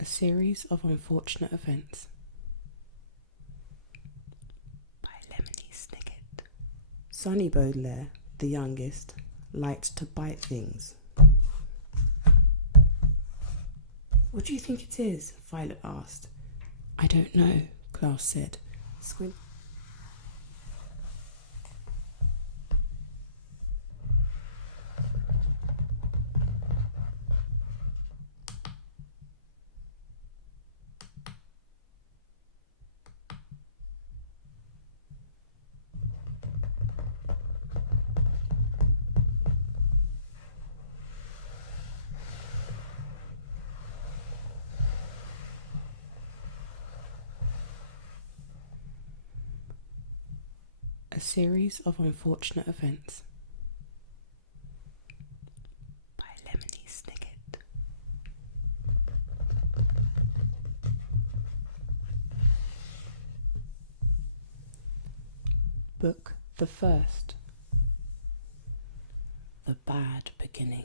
A series of unfortunate events by Lemony Snicket. Sonny Baudelaire, the youngest, liked to bite things. "What do you think it is?" Violet asked. "I don't know," Klaus said. Squint. A series of unfortunate events by Lemony Snicket. Book the first. The Bad Beginning.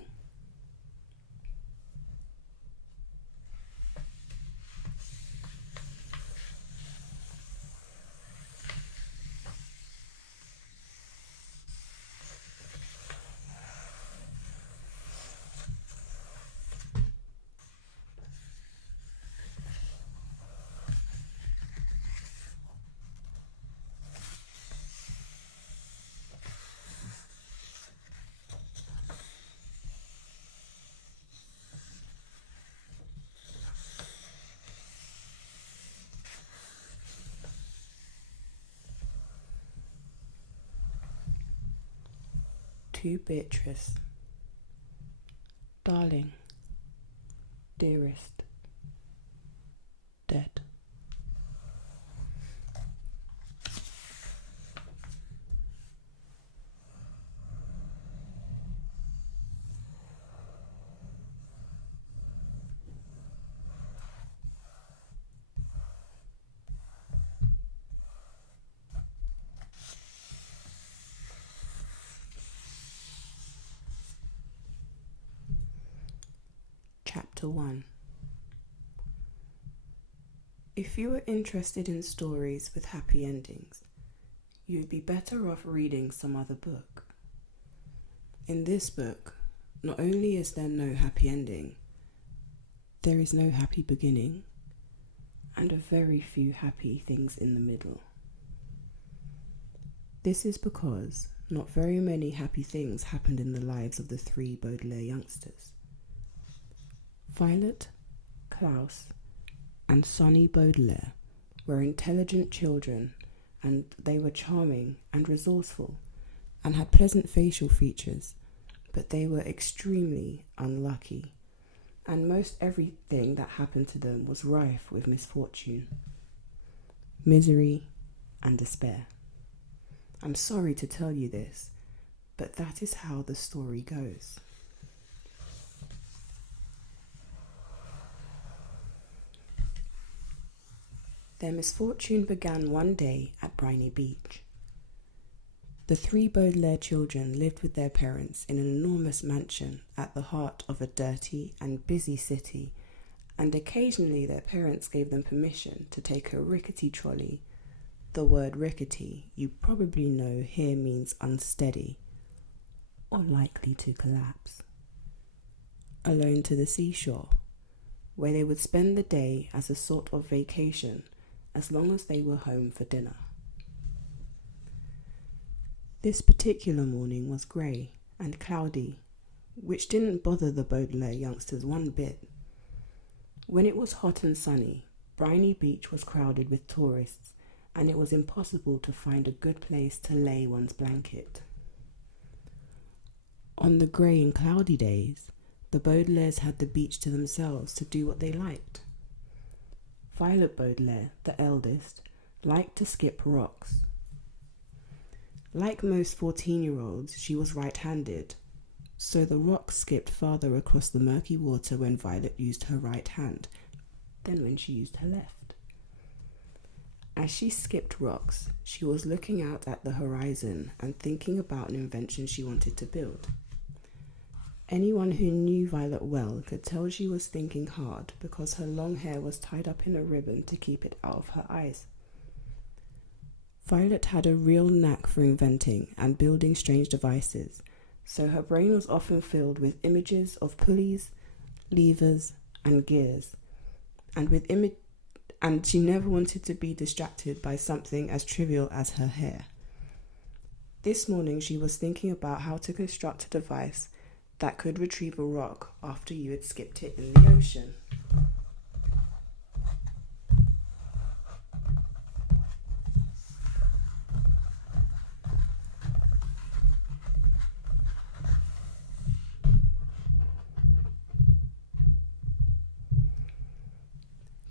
To Beatrice. Darling, dearest, dead. Chapter 1. If you are interested in stories with happy endings, you'd be better off reading some other book. In this book, not only is there no happy ending, there is no happy beginning, and a very few happy things in the middle. This is because not very many happy things happened in the lives of the three Baudelaire youngsters. Violet, Klaus, and Sonny Baudelaire were intelligent children, and they were charming and resourceful and had pleasant facial features, but they were extremely unlucky, and most everything that happened to them was rife with misfortune, misery, and despair. I'm sorry to tell you this, but that is how the story goes. Their misfortune began one day at Briny Beach. The three Baudelaire children lived with their parents in an enormous mansion at the heart of a dirty and busy city, and occasionally their parents gave them permission to take a rickety trolley. The word rickety, you probably know, here means unsteady or likely to collapse. Alone to the seashore, where they would spend the day as a sort of vacation as long as they were home for dinner. This particular morning was grey and cloudy, which didn't bother the Baudelaire youngsters one bit. When it was hot and sunny, Briny Beach was crowded with tourists, and it was impossible to find a good place to lay one's blanket. On the grey and cloudy days, the Baudelaires had the beach to themselves to do what they liked. Violet Baudelaire, the eldest, liked to skip rocks. Like most 14-year-olds, she was right-handed, so the rocks skipped farther across the murky water when Violet used her right hand than when she used her left. As she skipped rocks, she was looking out at the horizon and thinking about an invention she wanted to build. Anyone who knew Violet well could tell she was thinking hard because her long hair was tied up in a ribbon to keep it out of her eyes. Violet had a real knack for inventing and building strange devices, so her brain was often filled with images of pulleys, levers, and gears, and she never wanted to be distracted by something as trivial as her hair. This morning she was thinking about how to construct a device that could retrieve a rock after you had skipped it in the ocean.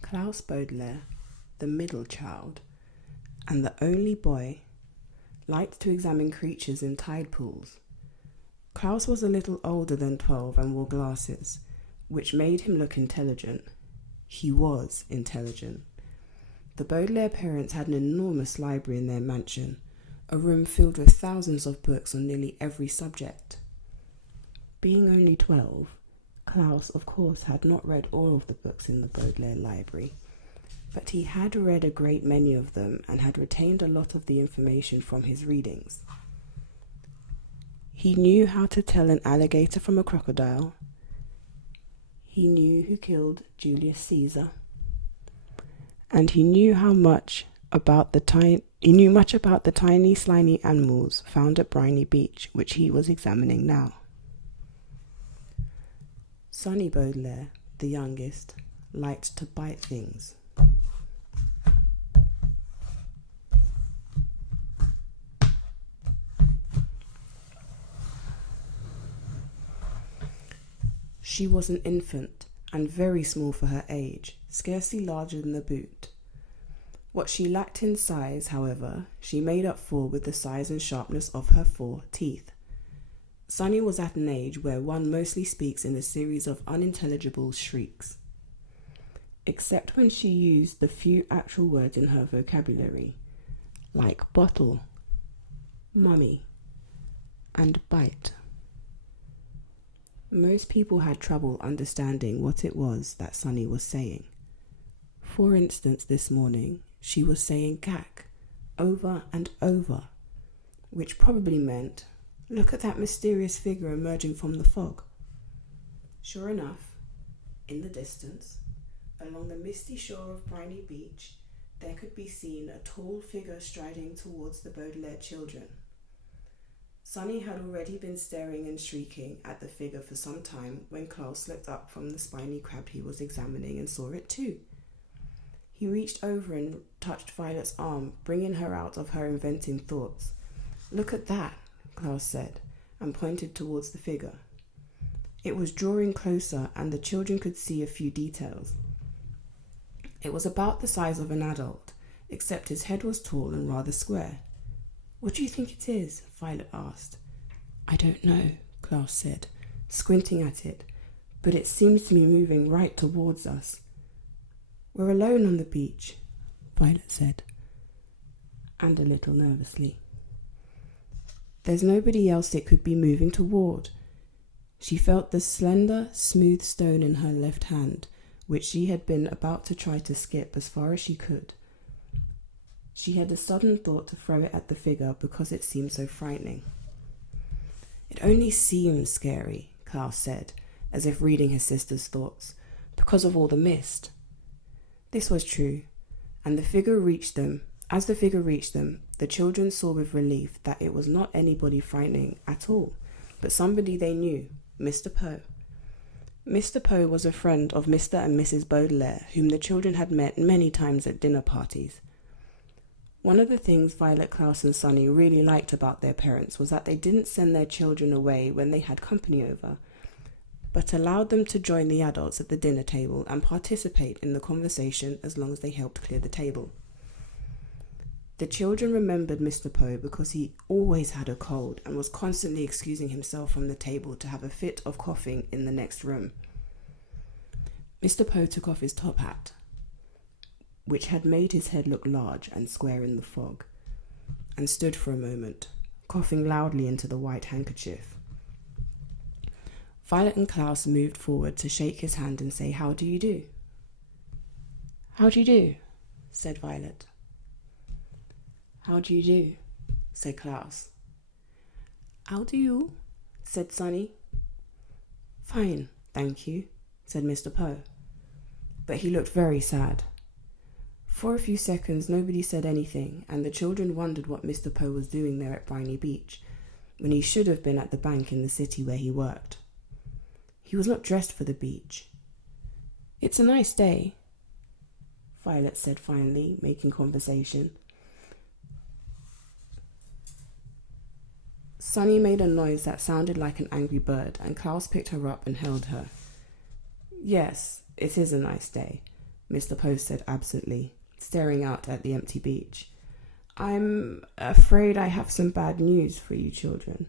Klaus Baudelaire, the middle child, and the only boy, liked to examine creatures in tide pools. Klaus was a little older than 12 and wore glasses, which made him look intelligent. He was intelligent. The Baudelaire parents had an enormous library in their mansion, a room filled with thousands of books on nearly every subject. Being only 12, Klaus, of course, had not read all of the books in the Baudelaire library, but he had read a great many of them and had retained a lot of the information from his readings. He knew how to tell an alligator from a crocodile. He knew who killed Julius Caesar. And he knew much about the tiny, slimy animals found at Briny Beach, which he was examining now. Sonny Baudelaire, the youngest, liked to bite things. She was an infant and very small for her age, scarcely larger than the boot. What she lacked in size, however, she made up for with the size and sharpness of her 4 teeth. Sonny was at an age where one mostly speaks in a series of unintelligible shrieks, except when she used the few actual words in her vocabulary, like bottle, mummy, and bite. Most people had trouble understanding what it was that Sonny was saying. For instance, this morning, she was saying cack over and over, which probably meant, look at that mysterious figure emerging from the fog. Sure enough, in the distance, along the misty shore of Briny Beach, there could be seen a tall figure striding towards the Baudelaire children. Sonny had already been staring and shrieking at the figure for some time when Klaus looked up from the spiny crab he was examining and saw it too. He reached over and touched Violet's arm, bringing her out of her inventing thoughts. Look at that, Klaus said, and pointed towards the figure. It was drawing closer, and the children could see a few details. It was about the size of an adult, except his head was tall and rather square. What do you think it is? Violet asked. I don't know, Klaus said, squinting at it, but it seems to be moving right towards us. We're alone on the beach, Violet said, and a little nervously. There's nobody else it could be moving toward. She felt the slender, smooth stone in her left hand, which she had been about to try to skip as far as she could. She had a sudden thought to throw it at the figure because it seemed so frightening. It only seems scary, Klaus said, as if reading his sister's thoughts, because of all the mist. This was true, and the figure reached them. As the figure reached them, the children saw with relief that it was not anybody frightening at all, but somebody they knew, Mr. Poe. Mr. Poe was a friend of Mr. and Mrs. Baudelaire, whom the children had met many times at dinner parties. One of the things Violet, Klaus and Sonny really liked about their parents was that they didn't send their children away when they had company over, but allowed them to join the adults at the dinner table and participate in the conversation as long as they helped clear the table. The children remembered Mr. Poe because he always had a cold and was constantly excusing himself from the table to have a fit of coughing in the next room. Mr. Poe took off his top hat, which had made his head look large and square in the fog, and stood for a moment, coughing loudly into the white handkerchief. Violet and Klaus moved forward to shake his hand and say, "How do you do?" "How do you do?" said Violet. "How do you do?" said Klaus. "How do you?" said Sonny. "Fine, thank you," said Mr. Poe. But he looked very sad. For a few seconds, nobody said anything, and the children wondered what Mr. Poe was doing there at Briny Beach, when he should have been at the bank in the city where he worked. He was not dressed for the beach. "It's a nice day," Violet said finally, making conversation. Sonny made a noise that sounded like an angry bird, and Klaus picked her up and held her. "Yes, it is a nice day," Mr. Poe said absently, staring out at the empty beach. "I'm afraid I have some bad news for you children."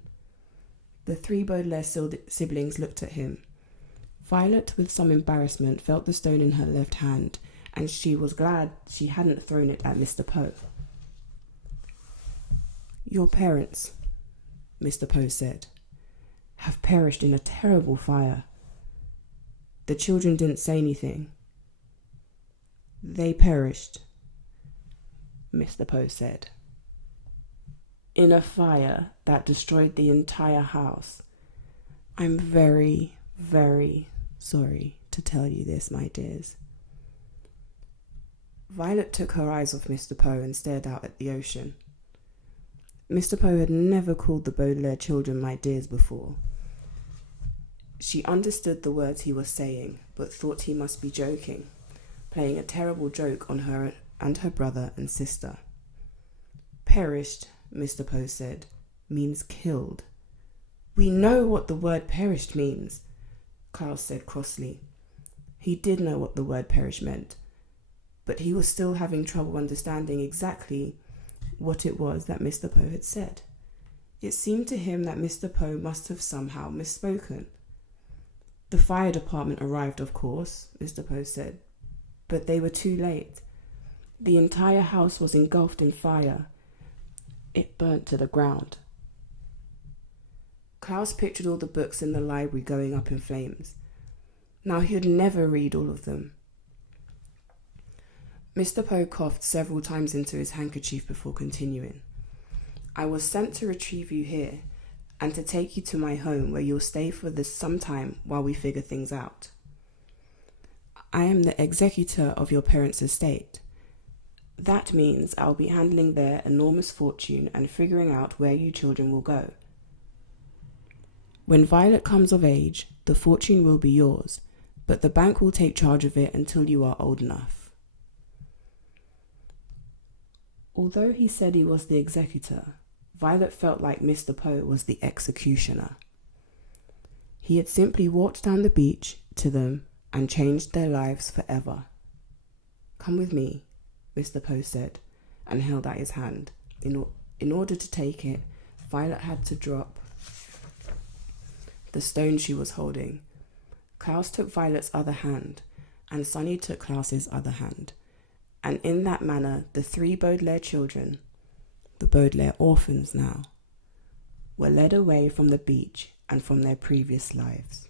The three Baudelaire siblings looked at him. Violet, with some embarrassment, felt the stone in her left hand, and she was glad she hadn't thrown it at Mr. Poe. "Your parents," Mr. Poe said, "have perished in a terrible fire." The children didn't say anything. "They perished," Mr. Poe said, "in a fire that destroyed the entire house. I'm very, very sorry to tell you this, my dears." Violet took her eyes off Mr. Poe and stared out at the ocean. Mr. Poe had never called the Baudelaire children my dears before. She understood the words he was saying, but thought he must be joking, playing a terrible joke on her and her brother and sister. "Perished," Mr. Poe said, "means killed." "We know what the word perished means," Klaus said crossly. He did know what the word perish meant, but he was still having trouble understanding exactly what it was that Mr. Poe had said. It seemed to him that Mr. Poe must have somehow misspoken. "The fire department arrived, of course," Mr. Poe said, "but they were too late. The entire house was engulfed in fire. It burnt to the ground." Klaus pictured all the books in the library going up in flames. Now he would never read all of them. Mr. Poe coughed several times into his handkerchief before continuing. "I was sent to retrieve you here and to take you to my home where you'll stay for some time while we figure things out. I am the executor of your parents' estate. That means I'll be handling their enormous fortune and figuring out where you children will go. When Violet comes of age, the fortune will be yours, but the bank will take charge of it until you are old enough." Although he said he was the executor, Violet felt like Mr. Poe was the executioner. He had simply walked down the beach to them and changed their lives forever. "Come with me," Mr. Poe said, and held out his hand. In order to take it, Violet had to drop the stone she was holding. Klaus took Violet's other hand, and Sonny took Klaus's other hand. And in that manner, the three Baudelaire children, the Baudelaire orphans now, were led away from the beach and from their previous lives.